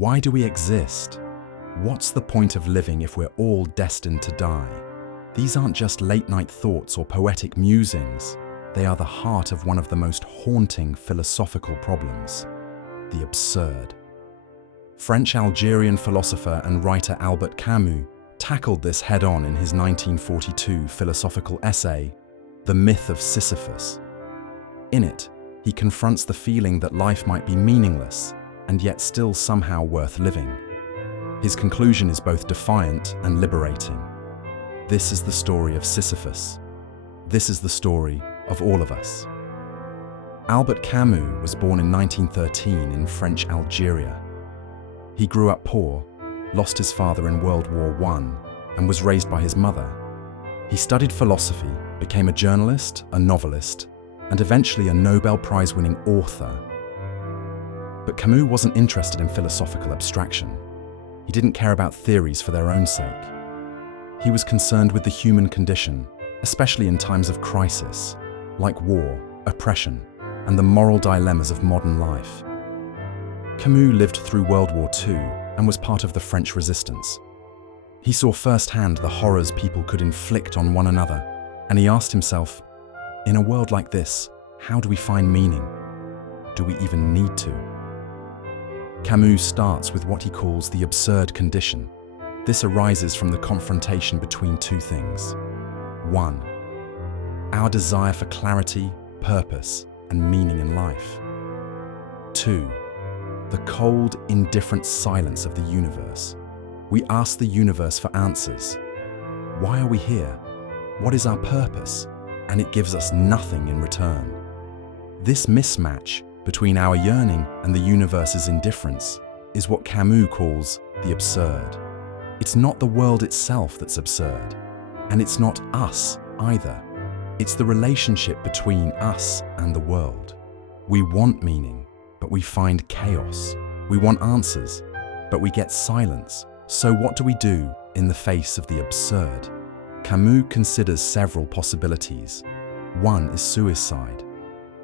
Why do we exist? What's the point of living if we're all destined to die? These aren't just late-night thoughts or poetic musings. They are the heart of one of the most haunting philosophical problems: the absurd. French-Algerian philosopher and writer Albert Camus tackled this head-on in his 1942 philosophical essay, The Myth of Sisyphus. In it, he confronts the feeling that life might be meaningless and yet still somehow worth living. His conclusion is both defiant and liberating. This is the story of Sisyphus. This is the story of all of us. Albert Camus was born in 1913 in French Algeria. He grew up poor, lost his father in World War I, and was raised by his mother. He studied philosophy, became a journalist, a novelist, and eventually a Nobel Prize-winning author. But Camus wasn't interested in philosophical abstraction. He didn't care about theories for their own sake. He was concerned with the human condition, especially in times of crisis, like war, oppression, and the moral dilemmas of modern life. Camus lived through World War II and was part of the French resistance. He saw firsthand the horrors people could inflict on one another, and he asked himself, in a world like this, how do we find meaning? Do we even need to? Camus starts with what he calls the absurd condition. This arises from the confrontation between two things. 1. Our desire for clarity, purpose, and meaning in life. 2. The cold, indifferent silence of the universe. We ask the universe for answers. Why are we here? What is our purpose? And it gives us nothing in return. This mismatch between our yearning and the universe's indifference is what Camus calls the absurd. It's not the world itself that's absurd, and it's not us either. It's the relationship between us and the world. We want meaning, but we find chaos. We want answers, but we get silence. So what do we do in the face of the absurd? Camus considers several possibilities. One is suicide.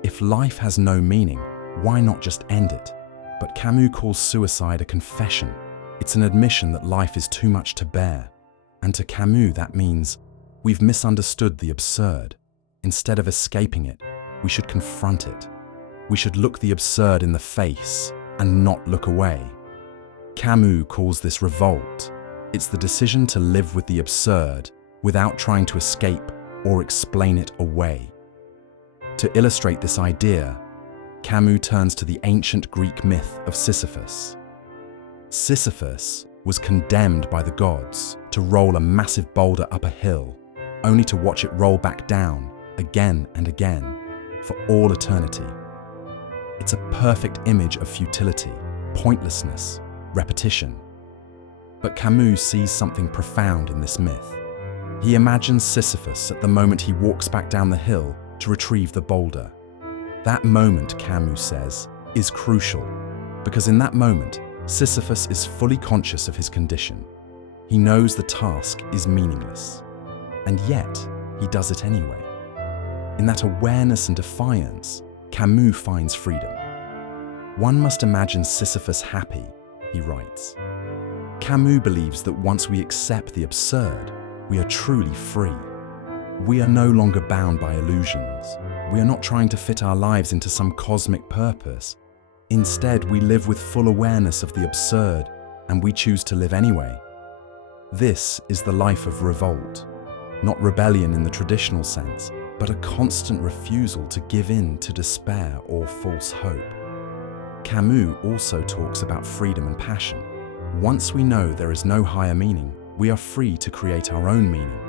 If life has no meaning, why not just end it? But Camus calls suicide a confession. It's an admission that life is too much to bear. And to Camus, that means we've misunderstood the absurd. Instead of escaping it, we should confront it. We should look the absurd in the face and not look away. Camus calls this revolt. It's the decision to live with the absurd without trying to escape or explain it away. To illustrate this idea, Camus turns to the ancient Greek myth of Sisyphus. Sisyphus was condemned by the gods to roll a massive boulder up a hill, only to watch it roll back down again and again for all eternity. It's a perfect image of futility, pointlessness, repetition. But Camus sees something profound in this myth. He imagines Sisyphus at the moment he walks back down the hill to retrieve the boulder. That moment, Camus says, is crucial, because in that moment, Sisyphus is fully conscious of his condition. He knows the task is meaningless, and yet he does it anyway. In that awareness and defiance, Camus finds freedom. One must imagine Sisyphus happy, he writes. Camus believes that once we accept the absurd, we are truly free. We are no longer bound by illusions. We are not trying to fit our lives into some cosmic purpose. Instead, we live with full awareness of the absurd, and we choose to live anyway. This is the life of revolt, not rebellion in the traditional sense, but a constant refusal to give in to despair or false hope. Camus also talks about freedom and passion. Once we know there is no higher meaning, we are free to create our own meaning.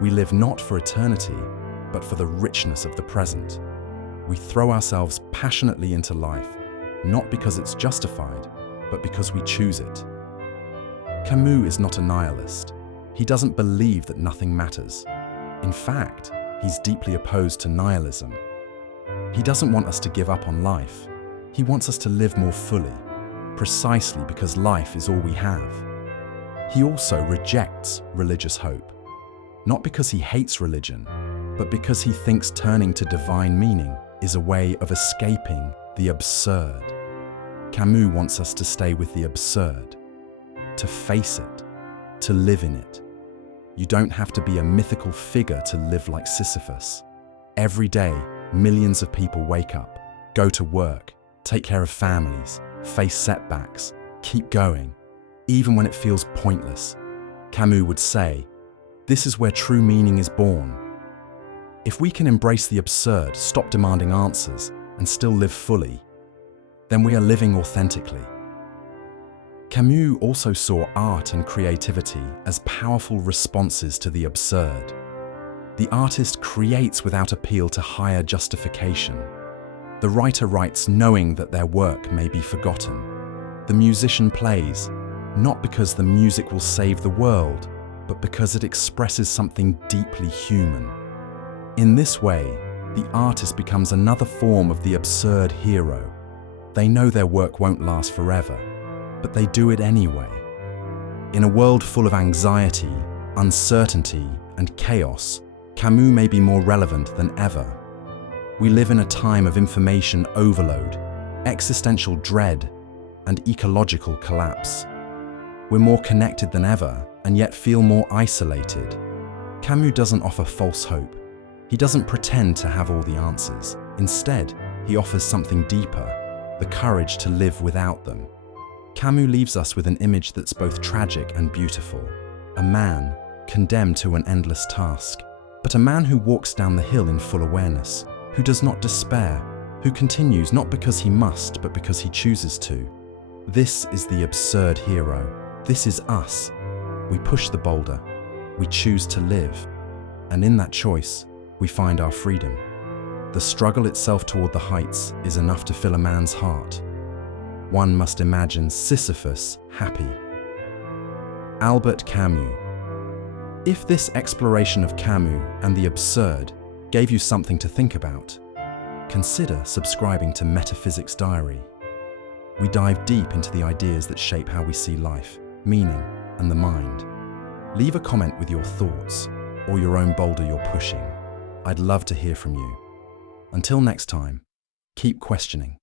We live not for eternity, but for the richness of the present. We throw ourselves passionately into life, not because it's justified, but because we choose it. Camus is not a nihilist. He doesn't believe that nothing matters. In fact, he's deeply opposed to nihilism. He doesn't want us to give up on life. He wants us to live more fully, precisely because life is all we have. He also rejects religious hope, not because he hates religion, but because he thinks turning to divine meaning is a way of escaping the absurd. Camus wants us to stay with the absurd, to face it, to live in it. You don't have to be a mythical figure to live like Sisyphus. Every day, millions of people wake up, go to work, take care of families, face setbacks, keep going, even when it feels pointless. Camus would say, "This is where true meaning is born." If we can embrace the absurd, stop demanding answers, and still live fully, then we are living authentically. Camus also saw art and creativity as powerful responses to the absurd. The artist creates without appeal to higher justification. The writer writes knowing that their work may be forgotten. The musician plays, not because the music will save the world, but because it expresses something deeply human. In this way, the artist becomes another form of the absurd hero. They know their work won't last forever, but they do it anyway. In a world full of anxiety, uncertainty, and chaos, Camus may be more relevant than ever. We live in a time of information overload, existential dread, and ecological collapse. We're more connected than ever, and yet feel more isolated. Camus doesn't offer false hope. He doesn't pretend to have all the answers. Instead, he offers something deeper, the courage to live without them. Camus leaves us with an image that's both tragic and beautiful. A man condemned to an endless task, but a man who walks down the hill in full awareness, who does not despair, who continues not because he must, but because he chooses to. This is the absurd hero. This is us. We push the boulder. We choose to live. And in that choice, we find our freedom. The struggle itself toward the heights is enough to fill a man's heart. One must imagine Sisyphus happy. Albert Camus. If this exploration of Camus and the absurd gave you something to think about, consider subscribing to Metaphysics Diary. We dive deep into the ideas that shape how we see life, meaning, and the mind. Leave a comment with your thoughts or your own boulder you're pushing. I'd love to hear from you. Until next time, keep questioning.